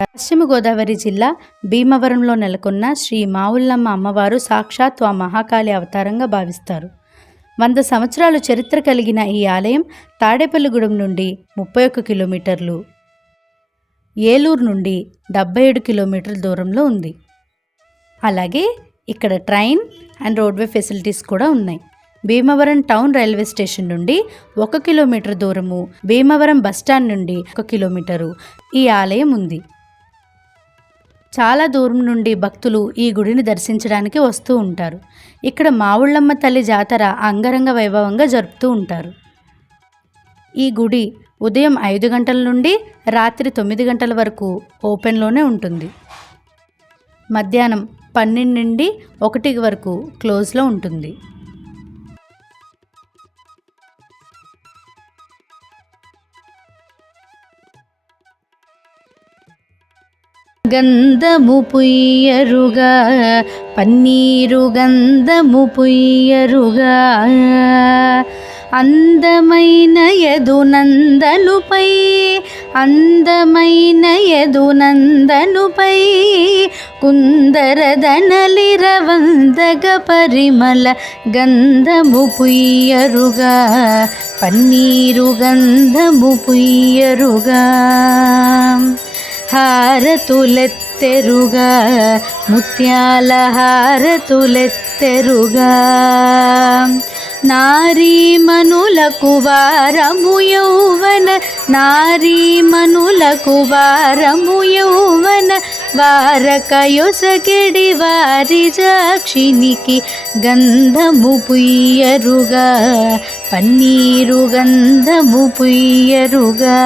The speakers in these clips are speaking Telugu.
పశ్చిమ గోదావరి జిల్లా భీమవరంలో నెలకొన్న శ్రీ మావుళ్ళమ్మ అమ్మవారు సాక్షాత్ ఆ మహాకాళి అవతారంగా భావిస్తారు. వంద సంవత్సరాల చరిత్ర కలిగిన ఈ ఆలయం తాడేపల్లిగూడెం నుండి ముప్పై ఒక్క కిలోమీటర్లు ఏలూరు నుండి డెబ్బై ఏడు కిలోమీటర్ల దూరంలో ఉంది. అలాగే ఇక్కడ ట్రైన్ అండ్ రోడ్వే ఫెసిలిటీస్ కూడా ఉన్నాయి. భీమవరం టౌన్ రైల్వే స్టేషన్ నుండి ఒక కిలోమీటర్ దూరము భీమవరం బస్టాండ్ నుండి ఒక కిలోమీటరు ఈ ఆలయం ఉంది. చాలా దూరం నుండి భక్తులు ఈ గుడిని దర్శించడానికి వస్తూ ఉంటారు. ఇక్కడ మావుళ్ళమ్మ తల్లి జాతర అంగరంగ వైభవంగా జరుపుతూ ఉంటారు. ఈ గుడి ఉదయం ఐదు గంటల నుండి రాత్రి తొమ్మిది గంటల వరకు ఓపెన్లోనే ఉంటుంది. మధ్యాహ్నం పన్నెండు నుండి ఒకటి వరకు క్లోజ్లో ఉంటుంది. గంధము పుయ్యరుగా పన్నీరు గంధము పుయ్యరుగా అందమైన యదునందనుపై అందమైన యదునందనుపై కుందరదనలిరవందగ పరిమళ గంధము పుయ్యరుగా పన్నీరు గంధము పుయ్యరుగా హారతులెత్తెరుగా ముత్యాల హారతులెత్తెరుగా నారీమణులకు వారము యౌవన నారీమణులకు వారము యౌవన. వారకయొసగెడి వారి జాక్షినికి గంధము పుయ్యరుగా పన్నీరు గంధము పుయ్యరుగా.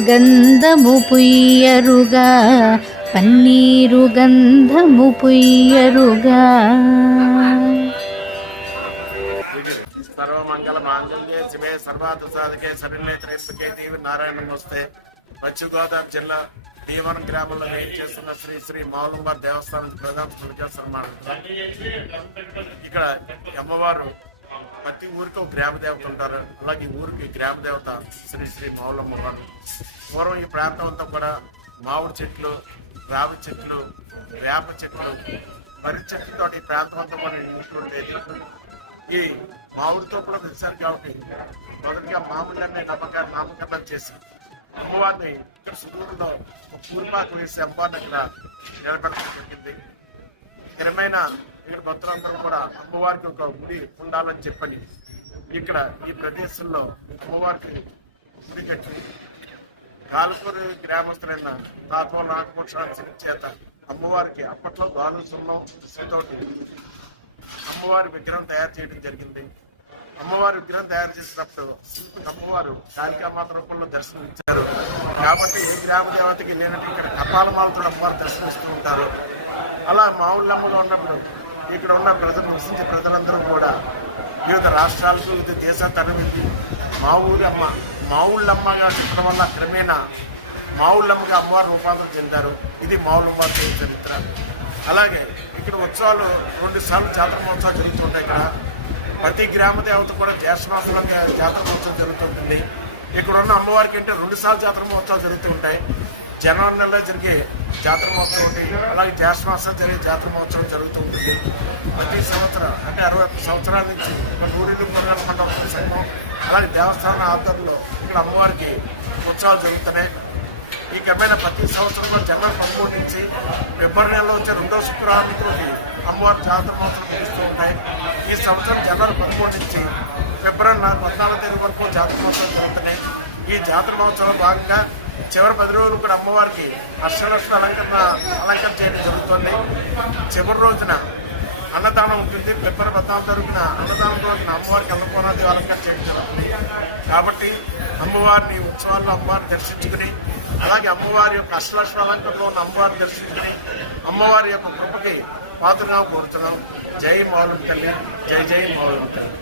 గంధము పుయ్యరుగా పన్నీరు గంధము పుయ్యరుగా. సర్వమంగళ మాంగళ్యే శివే సర్వార్థ సాధకే శరణ్యేత్రేత్మకే దేవి నారాయణ నమస్తే. పశ్చిమ గోదావరి జిల్లా భీమవరం గ్రామంలో నేను చేస్తున్న శ్రీ శ్రీ మౌలంబార్ దేవస్థానం ప్రధాన సులకేశ్వర ఇక్కడ అమ్మవారు ప్రతి ఊరికి ఒక గ్రామ దేవత ఉంటారు. అలాగే ఊరికి గ్రామ దేవత శ్రీ శ్రీ మావులమ్మ వారు. పూర్వం ఈ ప్రాంతం అంతా కూడా మామిడి చెట్లు రావి చెట్లు వేప చెట్లు మరి చెట్లతో ఈ ప్రాంతం అంతా కూడా నిండి ఈ మామిడితో కూడా తెలిసారు కాబట్టి మొదటిగా మామిళ్ళనే నమ్మకాన్ని నామకరణం చేసి అమ్మవారిని ఇక్కడ సుదూరులో ఒక పూర్వాకు వేసి అమ్మవారిని ఇక్కడ నిలబెట్టడం జరిగింది. స్థిరమైన ఇక్కడ భక్తులందరూ కూడా అమ్మవారికి ఒక గుడి ఉండాలని చెప్పని ఇక్కడ ఈ ప్రదేశంలో అమ్మవారికి గుడి కట్టి కాలుపూరి గ్రామస్తులైన తాత్వ నాగభూషణ చేత అమ్మవారికి అప్పట్లో గాలు సీతోటి అమ్మవారి విగ్రహం తయారు చేయడం జరిగింది. అమ్మవారి విగ్రహం తయారు చేసినప్పుడు అమ్మవారు కాళికామాత రూపంలో దర్శనమిచ్చారు. కాబట్టి ఈ గ్రామ దేవతకి నేను ఇక్కడ కపాలమాలతో అమ్మవారు దర్శనమిస్తూ ఉంటారు. అలా మా ఊళ్ళమ్మలో ఉన్నప్పుడు ఇక్కడ ఉన్న ప్రజలు నివసించే ప్రజలందరూ కూడా వివిధ రాష్ట్రాలకు వివిధ దేశాలు తరలింది మా ఊరి అమ్మ మా ఊళ్ళమ్మగా చెప్పడం వల్ల క్రమేణా మా ఊళ్ళమ్మగా అమ్మవారు రూపాంతరం చెందారు. ఇది మా ఊళ్ళమ్మ చరిత్ర. అలాగే ఇక్కడ ఉత్సవాలు రెండు సార్లు జాతర మహోత్సవాలు జరుగుతుంటాయి ఇక్కడ. ప్రతి గ్రామ దేవత కూడా జ్యేష్ఠమాసంలో జాతర మహోత్సవం జరుగుతుంటుంది. ఇక్కడ ఉన్న అమ్మవారికి అంటే రెండు సార్లు జాతర మహోత్సవాలు జరుగుతూ ఉంటాయి. జనవరి నెలలో జరిగే జాతర మహోత్సవం అలాగే జ్యేష్ఠ మాసం జరిగే జాతర మహోత్సవం జరుగుతూ ఉంటుంది ప్రతి సంవత్సరం అంటే అరవై ఒక్క సంవత్సరాల నుంచి మన ఊరిలో పురాణ మండపం సంఘం అలాగే దేవస్థానం ఆధ్వర్యంలో ఇక్కడ అమ్మవారికి ఉత్సవాలు జరుగుతున్నాయి. ఈ క్రమేణా ప్రతి సంవత్సరం కూడా జనవరి పదమూడు నుంచి ఫిబ్రవరి నెలలో వచ్చే రెండో శుక్రవారంతో అమ్మవారి జాతర మహోత్సవం ముగుస్తూ ఉంటాయి. ఈ సంవత్సరం జనవరి పదమూడు నుంచి ఫిబ్రవరి పద్నాలుగు తేదీ వరకు జాతర మహోత్సవం జరుగుతున్నాయి. ఈ జాతర మహోత్సవంలో భాగంగా చివరి పది రోజులు కూడా అమ్మవారికి అష్టలక్ష్మి అలంకరణ అలంకరణ చేయడం జరుగుతుంది. చివరి రోజున అన్నదానం ఉంటుంది. ఫిబ్రవరి పద్నాలుగు తరపున అన్నదానం రోజున అమ్మవారికి అన్నపూర్ణాది అలంకరణ చేయడం జరుగుతుంది. కాబట్టి అమ్మవారిని ఉత్సవాల్లో అమ్మవారిని దర్శించుకుని అలాగే అమ్మవారి యొక్క అష్టలక్ష్మి అలంకరణలో ఉన్న అమ్మవారిని దర్శించుకుని అమ్మవారి యొక్క కృపకి పాత్రగా కోరుతున్నాం జై మౌలం తల్లి జై జై మౌలం తల్లి.